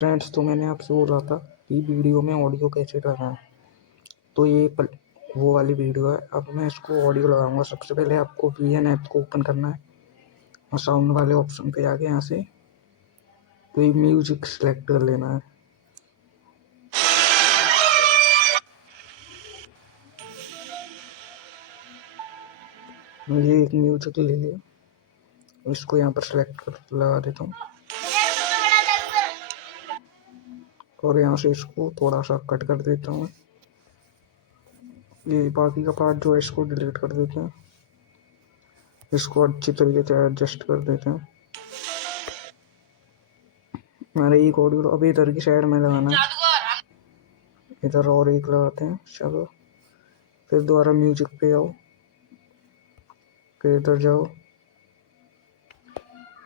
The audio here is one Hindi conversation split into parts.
फ्रेंड्स, तो मैंने आपसे बोल रहा था कि वीडियो में ऑडियो कैसे लगाएं। तो वो वाली वीडियो है। अब मैं इसको ऑडियो लगाऊंगा। सबसे पहले आपको वीएन ऐप को ओपन करना है और साउंड वाले ऑप्शन पे आके यहाँ से कोई म्यूजिक सेलेक्ट कर लेना है। मुझे एक म्यूजिक ले लिया, इसको यहाँ पर सेलेक्ट कर लगा देता हूँ और यहाँ से इसको थोड़ा सा कट कर देता हूँ। ये बाकी का पार्ट जो है इसको डिलीट कर देते हैं। इसको अच्छी तरीके से एडजस्ट कर देते हैं। हमारे एक ऑडियो अभी इधर की साइड में लगाना है, इधर और एक लगाते हैं। चलो, फिर दोबारा म्यूजिक पे आओ, फिर इधर जाओ,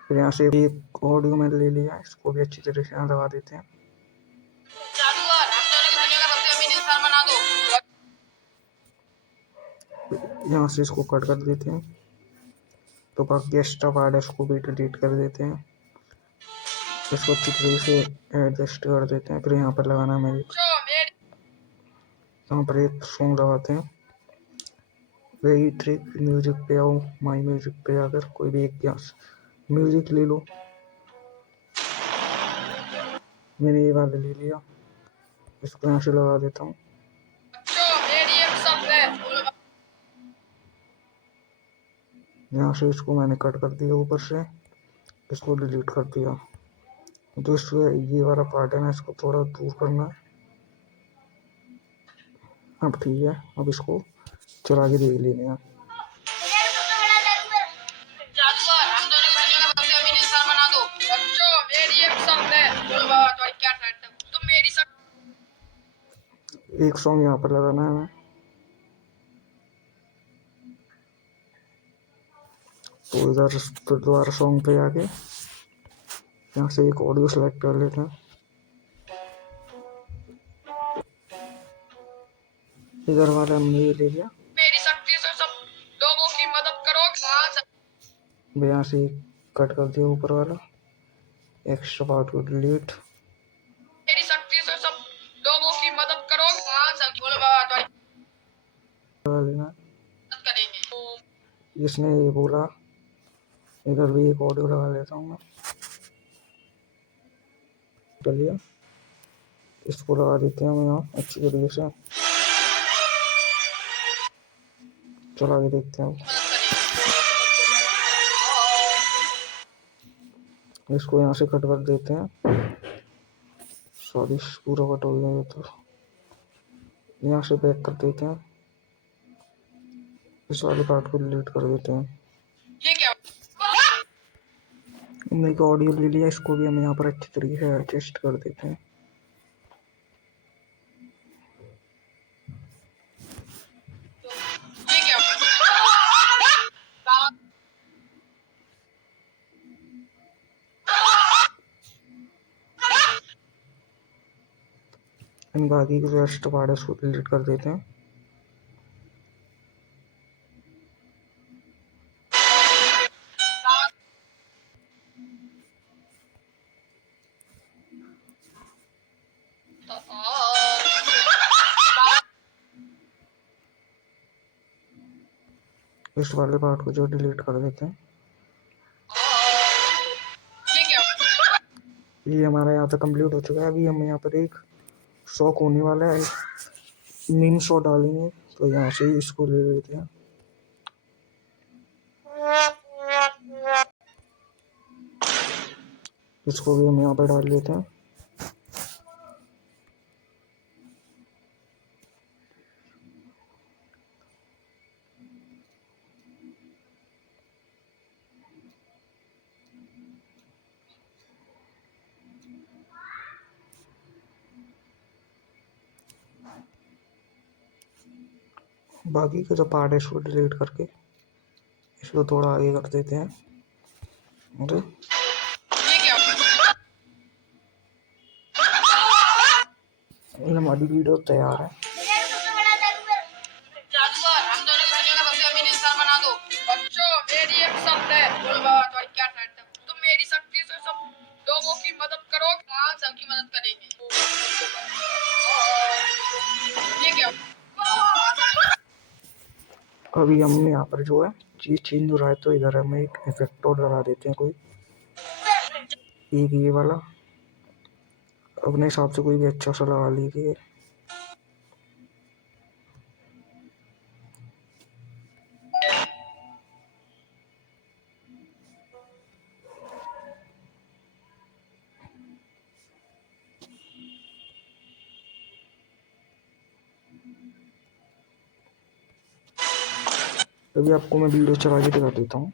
फिर यहाँ से एक ऑडियो मैंने ले लिया, इसको भी अच्छी तरह से यहाँ लगा देते हैं। यहाँ से इसको कट कर देते हैं। तो बाकी एक्स्ट्रा पार्ट है इसको भी डिलीट कर देते हैं। इसको अच्छी तरीके से एडजस्ट कर देते हैं। फिर यहाँ पर लगाना है म्यूजिक, यहाँ पर एक सॉन्ग लगाते हैं। वही ट्रिक, म्यूजिक पे आओ, माई म्यूजिक पे आकर कोई भी एक म्यूजिक ले लो। मैंने ये वाला ले लिया, इसको यहाँ से लगा देता हूँ। यहाँ से इसको मैंने कट कर दिया, ऊपर से इसको डिलीट कर दिया। तो ये वाला पार्ट है ना, इसको थोड़ा दूर करना है। अब ठीक है, अब इसको चला के देख लेते हैं। एक सॉन्ग यहाँ पर लगाना है हमें। तो इधर दोबारा सॉन्ग पे आके यहाँ से एक ऑडियो सेलेक्ट कर लेते हैं। इधर वाला हमने ये ले लिया। मेरी शक्ति से सब लोगों की मदद करो। यहाँ से कट कर दिया ऊपर वाला, एक्स्ट्रा पार्ट को डिलीट। मेरी शक्ति से सब लोगों की मदद करो। लेना इसने ये बोला। इधर भी एक ऑडियो लगा लेता हूँ मैं। चलिए, इसको लगा देते हैं हम यहाँ अच्छी तरीके से। चला के देखते हैं। इसको यहाँ से कट कर देते हैं। सॉरी, पूरा कट हो गया। तो यहाँ से बैक कर देते हैं, इस वाले पार्ट को डिलीट कर देते हैं। हमने एक ऑडियो ले लिया, इसको भी हम यहाँ पर अच्छी तरीके से एडजस्ट कर देते हैं। इन बाकी के जो एक्स्ट्रा पार्ट है उसको डिलीट कर देते हैं। इस वाले पार्ट को जो डिलीट कर देते हैं। ये हमारा यहाँ तक कंप्लीट हो चुका है। अभी हम यहाँ पर एक शॉक होने वाला है, मीम शॉट डालेंगे। तो यहाँ से इसको ले लेते हैं। इसको भी हम यहाँ पर डाल लेते हैं। बाकी का जो पार्ट है इसको डिलीट करके इसको थोड़ा आगे कर देते हैं। और हमारी वीडियो तैयार है। तुम मेरी शक्ति से सब लोगों की मदद करो। सबकी मदद अभी हम यहाँ पर जो है चीज़ चेंज हो रहा है, तो इधर हम एक इफेक्ट और लगा देते हैं कोई एक ये वाला, अपने हिसाब से कोई भी अच्छा सा लगा लीजिए। अभी आपको मैं वीडियो चला के दिखा देता हूँ।